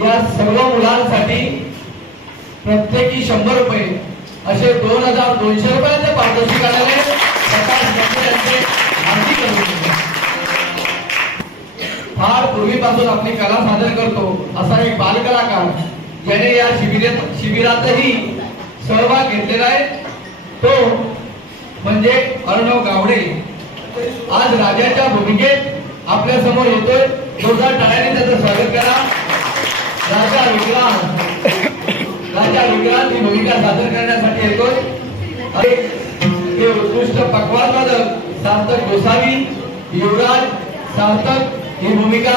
या सर्व मुलांसाठी प्रत्येकी शंभर रुपये असे दोन हजार दोनशे रुपयाचे पारितोषिक आलेले फार पूर्वीपासून आपली कला सादर करतो असा एक बालकलाकार ज्याने या शिबिरात शिबिरातही सहभाग घेतलेला आहे. तो म्हणजे अर्णव गावडे. आज राजाच्या भूमिकेत आपल्यासमोर येतोय. जोरदार टाळ्याने त्याचं स्वागत करा. राजा विक्रांत राजा विक्रांत ही भूमिका सादर करण्यासाठी येतोय. आणि हे उत्कृष्ट पक्वानवादक सार्थक गोसावी युवराज सार्थक ही भूमिका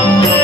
Oh,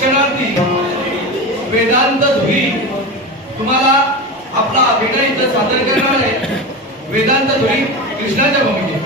शिक्षणार्थी वेदांत धुरी. तुम्हाला आपला अभिनय इथं सादर करणार आहे. वेदांत धुरी कृष्णाच्या भूमिकेत.